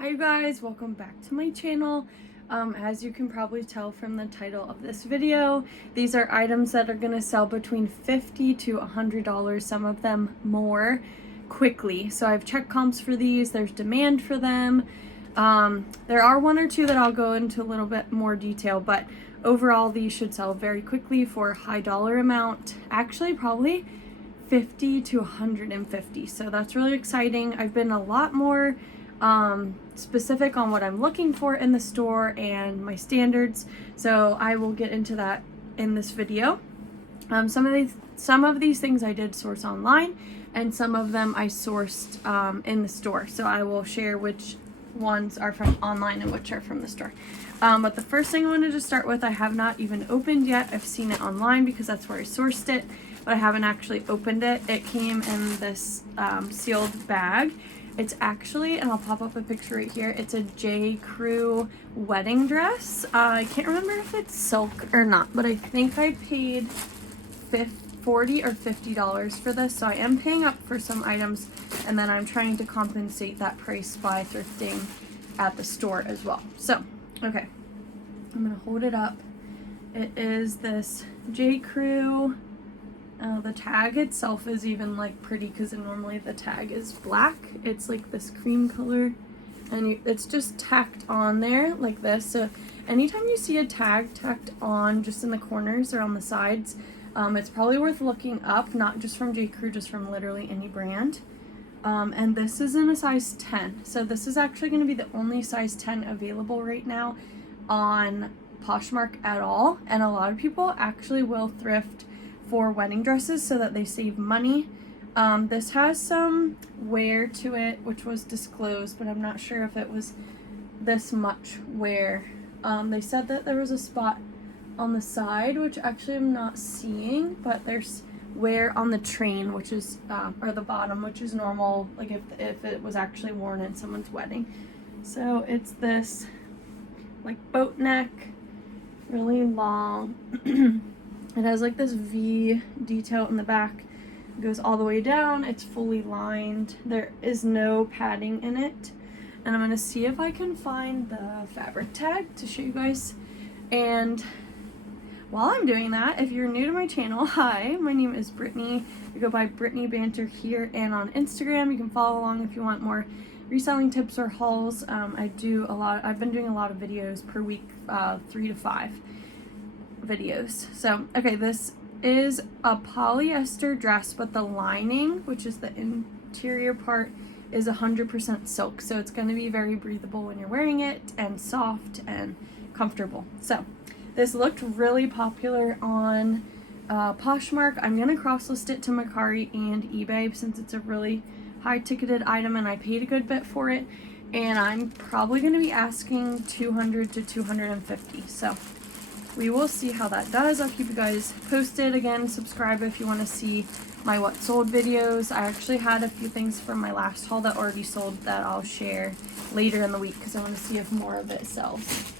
Hi you guys, welcome back to my channel. As you can probably tell from the title of this video, these are items that are going to sell between $50 to $100, some of them more, quickly. So I've checked comps for these, there's demand for them. There are one or two that I'll go into a little bit more detail, but overall these should sell very quickly for a high dollar amount, actually probably 50 to 150. So that's really exciting. I've been a lot more specific on what I'm looking for in the store and my standards, so I will get into that in this video. Some of these things I did source online, and some of them I sourced in the store, so I will share which ones are from online and which are from the store. But the first thing I wanted to start with, I have not even opened yet. I've seen it online because that's where I sourced it, but I haven't actually opened it. It came in this sealed bag. It's actually, and I'll pop up a picture right here, it's a J. Crew wedding dress. I can't remember if it's silk or not, but I think I paid $40 or $50 for this, so I am paying up for some items, and then I'm trying to compensate that price by thrifting at the store as well. So, okay, I'm gonna hold it up. It is this J. Crew. The tag itself is even like pretty, because normally the tag is black. It's like this cream color, and it's just tacked on there like this. So anytime you see a tag tacked on just in the corners or on the sides, it's probably worth looking up, not just from J. Crew, just from literally any brand. And this is in a size 10. So this is actually going to be the only size 10 available right now on Poshmark at all. And a lot of people actually will thrift for wedding dresses so that they save money. This has some wear to it, which was disclosed, but I'm not sure if it was this much wear. They said that there was a spot on the side, which actually I'm not seeing, but there's wear on the train, which is, or the bottom, which is normal, like if it was actually worn in someone's wedding. So it's this like boat neck, really long. It has like this V detail in the back. It goes all the way down. It's fully lined. There is no padding in it. And I'm going to see if I can find the fabric tag to show you guys. And while I'm doing that, if you're new to my channel, hi, my name is Brittany. I go by Brittany Banter here and on Instagram. You can follow along if you want more reselling tips or hauls. I've been doing a lot of videos per week, 3 to 5 videos. So okay, this is a polyester dress, but the lining, which is the interior part, is 100% silk, so it's going to be very breathable when you're wearing it, and soft and comfortable. So this looked really popular on Poshmark. I'm going to cross-list it to Mercari and eBay since it's a really high ticketed item and I paid a good bit for it, and I'm probably going to be asking $200 to $250. So we will see how that does. I'll keep you guys posted. Again, subscribe if you want to see my what sold videos. I actually had a few things from my last haul that already sold that I'll share later in the week because I want to see if more of it sells.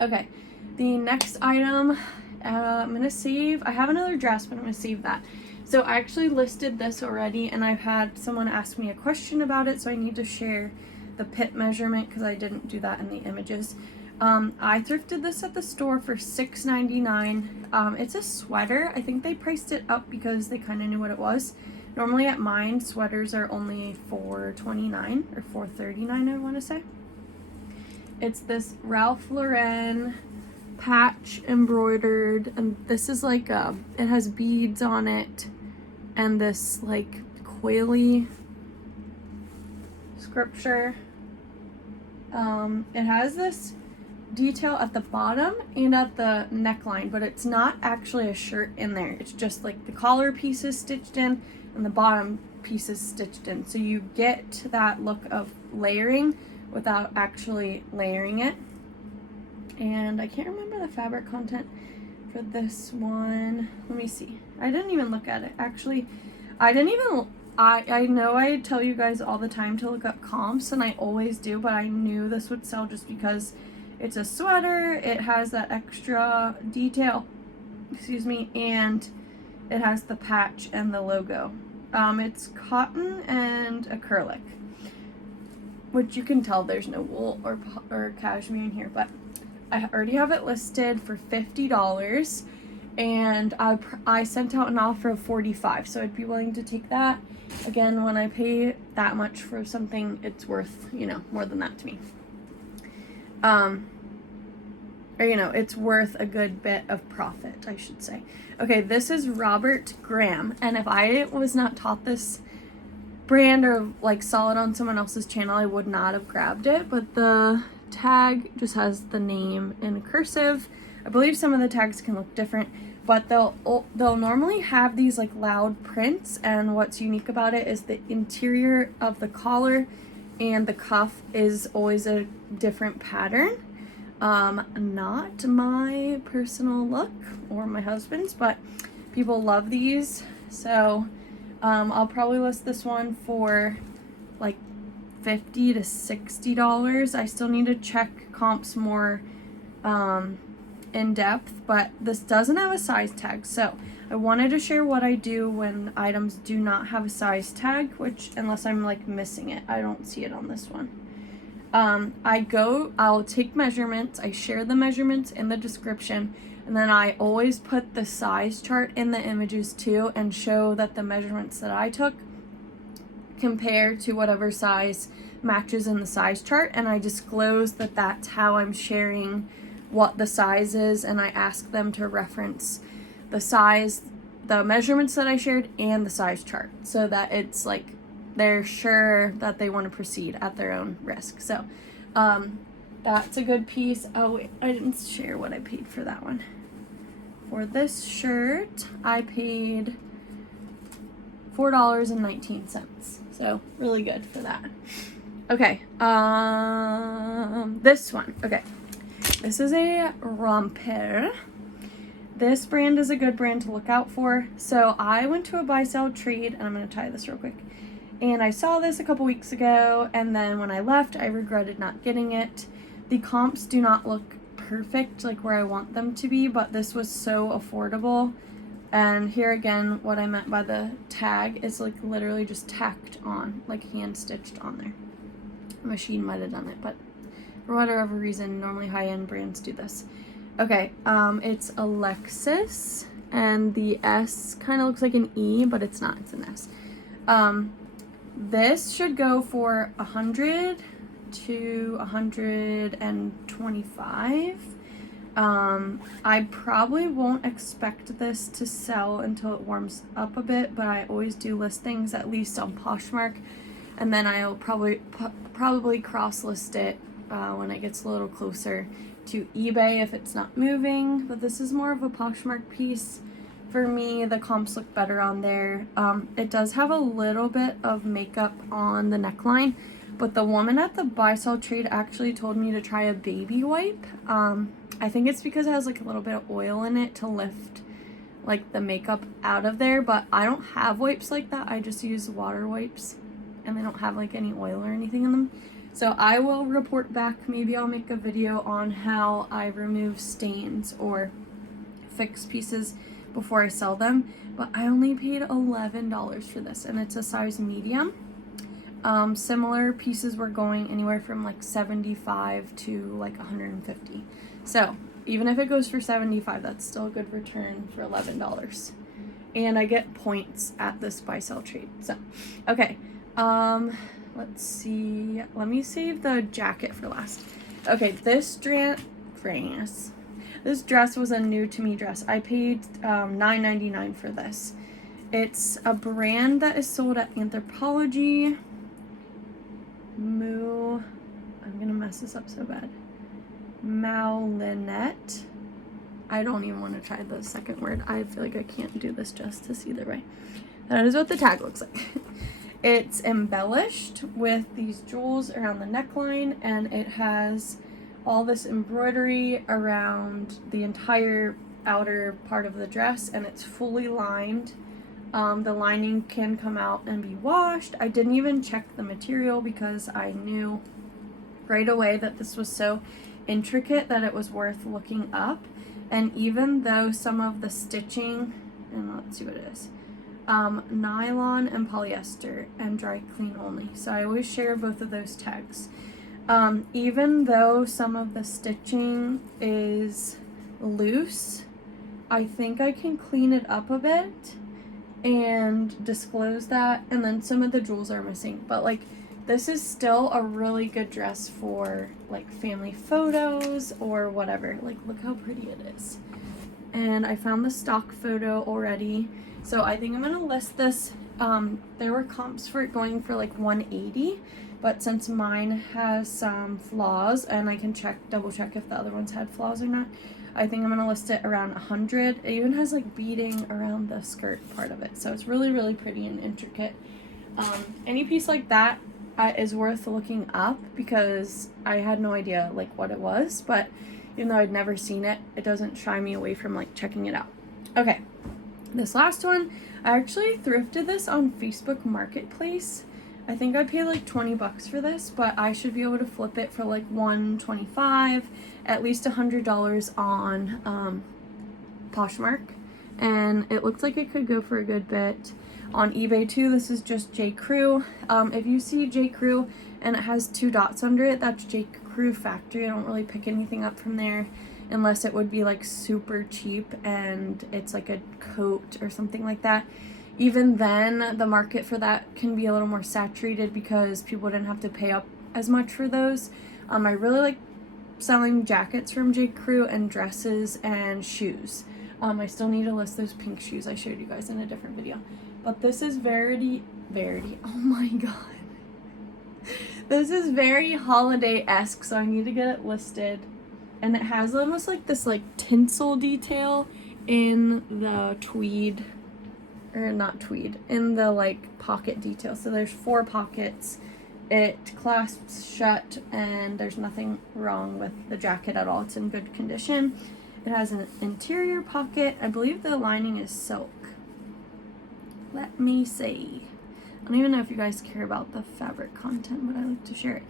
Okay, the next item, I'm going to save. I have another dress, but I'm going to save that. So I actually listed this already, and I've had someone ask me a question about it, so I need to share the pit measurement because I didn't do that in the images. I thrifted this at the store for $6.99. It's a sweater. I think they priced it up because they kind of knew what it was. Normally at mine, sweaters are only $4.29 or $4.39, I want to say. It's this Ralph Lauren patch embroidered, and this is like it has beads on it and this like coily scripture. It has this detail at the bottom and at the neckline, but it's not actually a shirt in there. It's just like the collar pieces stitched in and the bottom pieces stitched in, so you get that look of layering without actually layering it. And I can't remember the fabric content for this one. Let me see. I didn't even look at it. Actually, I know I tell you guys all the time to look up comps, and I always do, but I knew this would sell just because it's a sweater, it has that extra detail, and it has the patch and the logo. It's cotton and acrylic. which you can tell there's no wool or cashmere in here, but I already have it listed for $50, and I sent out an offer of $45, so I'd be willing to take that. Again, when I pay that much for something, it's worth, you know, more than that to me. Or, you know, it's worth a good bit of profit, I should say. Okay, this is Robert Graham, and if I was not taught this brand or like saw it on someone else's channel, I would not have grabbed it, but the tag just has the name in cursive. I believe some of the tags can look different, but they'll normally have these like loud prints, and what's unique about it is the interior of the collar and the cuff is always a different pattern. Not my personal look or my husband's, but people love these, so I'll probably list this one for like $50 to $60. I still need to check comps more in depth, but this doesn't have a size tag, so I wanted to share what I do when items do not have a size tag, which unless I'm like missing it, I don't see it on this one. I'll take measurements, I share the measurements in the description, and then I always put the size chart in the images too and show that the measurements that I took compare to whatever size matches in the size chart, and I disclose that that's how I'm sharing what the size is, and I ask them to reference the size, the measurements that I shared, and the size chart, so that it's like they're sure that they want to proceed at their own risk. So that's a good piece. Oh wait, I didn't share what I paid for that one. For this shirt, I paid $4.19. So really good for that. Okay, this one. Okay, this is a Romper. This brand is a good brand to look out for. So I went to a buy sell trade, and I'm gonna tie this real quick. And I saw this a couple weeks ago, and then when I left, I regretted not getting it. The comps do not look perfect like where I want them to be, but this was so affordable. And here again, what I meant by the tag is like literally just tacked on, like hand stitched on there. A machine might have done it, but for whatever reason, normally high-end brands do this. Okay, it's Alexis, and the S kind of looks like an E, but it's not, it's an S. This should go for $100 to $125. I probably won't expect this to sell until it warms up a bit, but I always do listings at least on Poshmark, and then I'll probably cross list it when it gets a little closer to eBay if it's not moving. But this is more of a Poshmark piece. For me, the comps look better on there. It does have a little bit of makeup on the neckline, but the woman at the buy sell trade actually told me to try a baby wipe. I think it's because it has like a little bit of oil in it to lift like the makeup out of there, but I don't have wipes like that. I just use water wipes, and they don't have like any oil or anything in them. So I will report back. Maybe I'll make a video on how I remove stains or fix pieces before I sell them, but I only paid $11 for this, and it's a size medium. Similar pieces were going anywhere from like $75 to like $150. So even if it goes for $75, that's still a good return for $11. And I get points at this buy sell trade. So okay, let's see. Let me save the jacket for last. Okay, this dress was a new to me dress. I paid $9.99 for this. It's a brand that is sold at Anthropologie. I'm gonna mess this up so bad. Moulinette. I don't even want to try the second word. I feel like I can't do this justice either way. That is what the tag looks like. It's embellished with these jewels around the neckline, and it has all this embroidery around the entire outer part of the dress, and it's fully lined. The lining can come out and be washed. I didn't even check the material because I knew right away that this was so intricate that it was worth looking up. And even though some of the stitching, and let's see what it is, nylon and polyester and dry clean only. So I always share both of those tags. Even though some of the stitching is loose, I think I can clean it up a bit and disclose that. And then some of the jewels are missing, but like this is still a really good dress for like family photos or whatever. Like look how pretty it is. And I found the stock photo already, so I think I'm gonna list this. There were comps for it going for like $180, but since mine has some flaws and I can double check if the other ones had flaws or not, I think I'm gonna list it around $100. It even has like beading around the skirt part of it, so it's really, really pretty and intricate. Any piece like that is worth looking up because I had no idea like what it was, but even though I'd never seen it, it doesn't shy me away from like checking it out. Okay, this last one, I actually thrifted this on Facebook Marketplace. I think I paid like 20 bucks for this, but I should be able to flip it for like $125, at least $100 on Poshmark, and it looks like it could go for a good bit on eBay too. This is just J. Crew. If you see J. Crew and it has 2 dots under it, that's J. Crew Factory. I don't really pick anything up from there unless it would be like super cheap and it's like a coat or something like that. Even then, the market for that can be a little more saturated because people didn't have to pay up as much for those. I really like selling jackets from J. Crew and dresses and shoes. I still need to list those pink shoes I showed you guys in a different video. But this is Verity, oh my god. This is very holiday-esque, so I need to get it listed. And it has almost like this like tinsel detail in the tweed, or not tweed, in the like pocket detail. So there's 4 pockets. It clasps shut and there's nothing wrong with the jacket at all. It's in good condition. It has an interior pocket. I believe the lining is silk. Let me see. I don't even know if you guys care about the fabric content, but I like to share it.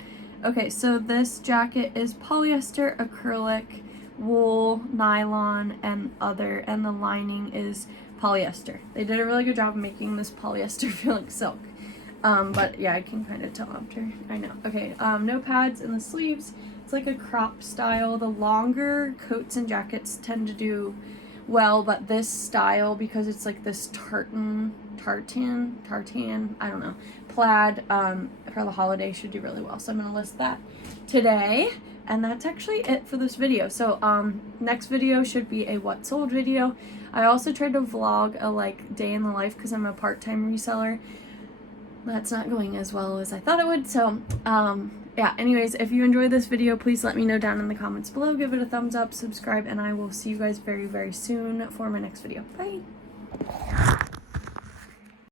Okay, so this jacket is polyester, acrylic, wool, nylon, and the lining is polyester. They did a really good job of making this polyester feel like silk. But yeah, I can kind of tell after. I know. Okay, no pads in the sleeves. It's like a crop style. The longer coats and jackets tend to do well, but this style, because it's like this tartan, I don't know, plaid, for the holiday should do really well. So I'm going to list that today. And that's actually it for this video. So next video should be a what sold video. I also tried to vlog a like day in the life because I'm a part-time reseller. That's not going as well as I thought it would. So yeah, anyways, if you enjoyed this video, please let me know down in the comments below. Give it a thumbs up, subscribe, and I will see you guys very, very soon for my next video. Bye.